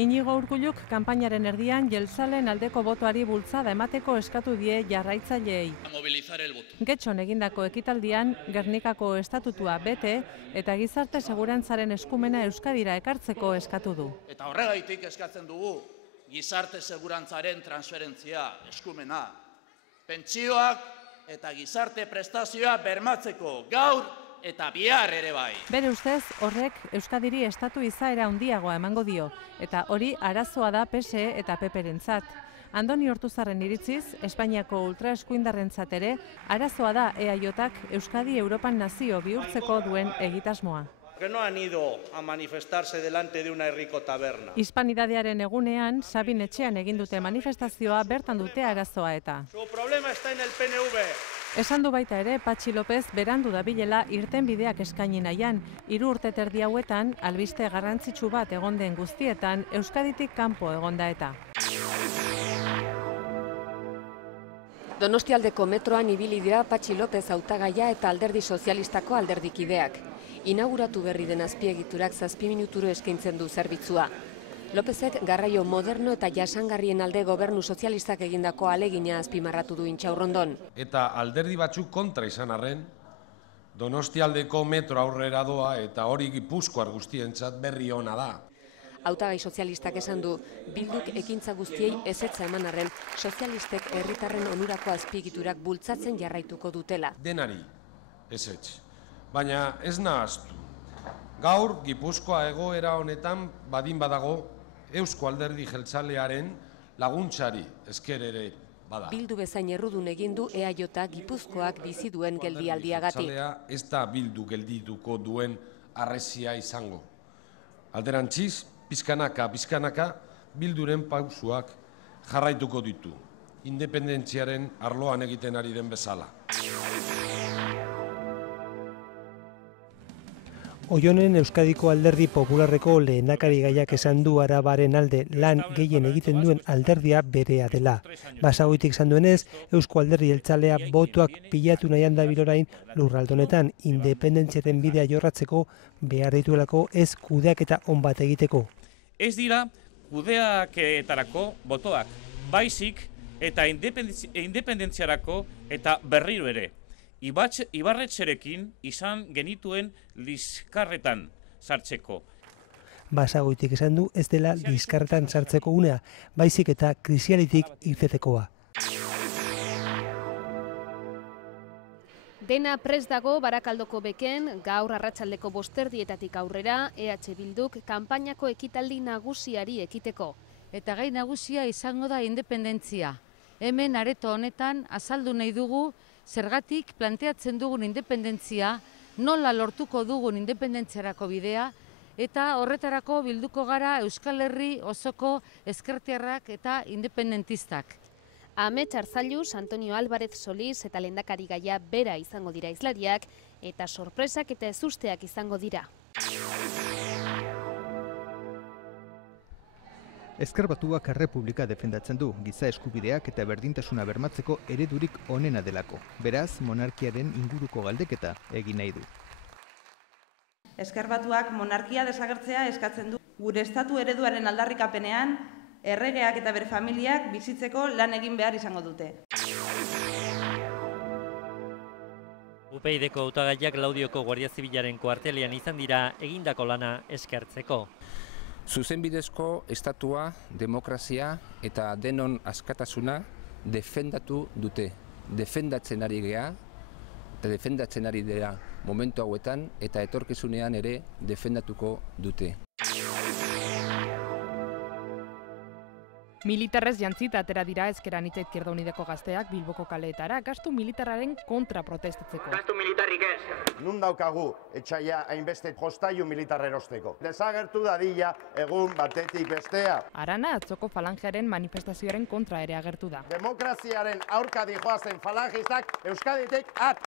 Inigo Urkulluk kanpainaren erdian jeltzaleen aldeko botoari bultzada emateko eskatu die jarraitzaileei. Getxon egindako ekitaldian Gernikako estatutua bete eta gizarte segurantzaren eskumena Euskadira ekartzeko eskatu du. Eta horregaitik eskatzen dugu gizarte segurantzaren transferentzia eskumena. Pentsioak eta gizarte prestazioa bermatzeko gaur eta bihar ere bai. Bere ustez, horrek Euskadiri estatu izaera handiagoa emango dio, eta hori arazoa da PSE eta PP-rentzat. Andoni Ortuzarren iritziz, Espainiako ultraeskuindarrentzat ere, arazoa da EAJak Euskadi Europan nazio bihurtzeko duen egitasmoa. Que no han ido a manifestarse delante de una herriko taberna. Hispanidadearen egunean, Sabin etxean egin dute manifestazioa bertan dute arazoa eta. Su problema está en el PNV. Esan du baita ere, Patxi López berandu dabilela irtenbideak eskaini nahian, 3 urte terdi hauetan, albiste garrantzitsu bat egon den guztietan, Euskaditik kanpo egonda eta. Donostialdeko metroan ibili dira Patxi López hautagaia eta Alderdi Sozialistako alderdikideak. Inauguratu berri den azpiegiturak 7 minuturo eskaintzen du zerbitzua. Lópezek garraio moderno eta jasangarrien alde gobernu sozialistak egindako alegina azpimarratu du Intxaurrondon. Eta alderdi batzuk kontra izan arren, Donostialdeko metro aurrera doa eta hori Gipuzkoar guztientzat berri ona da. Hautagai sozialistak esan du, Bilduk ekintza guztiei ezetza eman arren, sozialistek herritarren onurako azpiegiturak bultzatzen jarraituko dutela. Denari, ezetz. Baina ez nahaztu. Gaur, Gipuzkoa egoera honetan badin badago, Eusko Alderdi Jeltzalearen laguntzari esker ere bada. Bildu bezain errudun egin du EAJ Gipuzkoak bizi duen geldialdiagatik. Ez da Bildu geldituko duen harresia izango. Alderantziz, pizkanaka, Bilduren pausuak jarraituko ditu. Independentziaren arloan egiten ari den bezala. Oionen Euskadiko Alderdi Popularreko lehendakari gaiak esan du Arabaren alde lan gehien egiten duen alderdia berea dela. Basagoitik esan duenez, Eusko Alderdi Jeltzalea botoak pilatu nahian dabil orain lurraldonetan independentziaren bidea jorratzeko behar dituelako ez kudeaketa on bat egiteko. Ez dira kudeaketarako botoak, baizik eta independentziarako eta berriro ere. Ibarretxerekin izan genituen liskarretan sartzeko. Basagoitik esan du ez dela liskarretan sartzeko unea, baizik eta krisialitik irtetekoa. Dena prest dago Barakaldoko beken, gaur arratsaldeko 5:00 aurrera, EH Bilduk kanpainako ekitaldi nagusiari ekiteko. Eta gai nagusia izango da independentzia. Hemen areto honetan azaldu nahi dugu zergatik planteatzen dugun independentzia, nola lortuko dugun independentziarako bidea, eta horretarako bilduko gara Euskal Herri osoko ezkertiarrak eta independentistak. Amets Arzalluz, Antonio Álvarez Solís eta lehendakari gaia bera izango dira hizlariak, eta sorpresak eta ezusteak izango dira. Ezker Batuak errepublika defendatzen du, giza eskubideak eta berdintasuna bermatzeko eredurik onena delako. Beraz, monarkiaren inguruko galdeketa egin nahi du. Ezker Batuak monarkia desagertzea eskatzen du. Gure estatu ereduaren aldarrikapenean, erregeak eta bere familiak bizitzeko lan egin behar izango dute. UPyDko hautagaiak Laudioko Guardia Zibilaren kuartelean izan dira egindako lana eskertzeko. Zuzenbidezko estatua, demokrazia eta denon askatasuna defendatu dute. Defendatzen ari gea eta defendatzen ari dira momentu hauetan eta etorkizunean ere defendatuko dute. Militarrez jantzita atera dira Ezker Anitza Izquierda Unidako gazteak Bilboko kaleetara gastu militarraren kontra protestatzeko. Gastu militarrik ez. Nun daukagu etxaia hainbeste jostailu militar erosteko. Desagertu dadila egun batetik bestea. Arana atzoko falangearen manifestazioaren kontra ere agertu da. Demokraziaren aurka dijoazen falangistak Euskaditik at!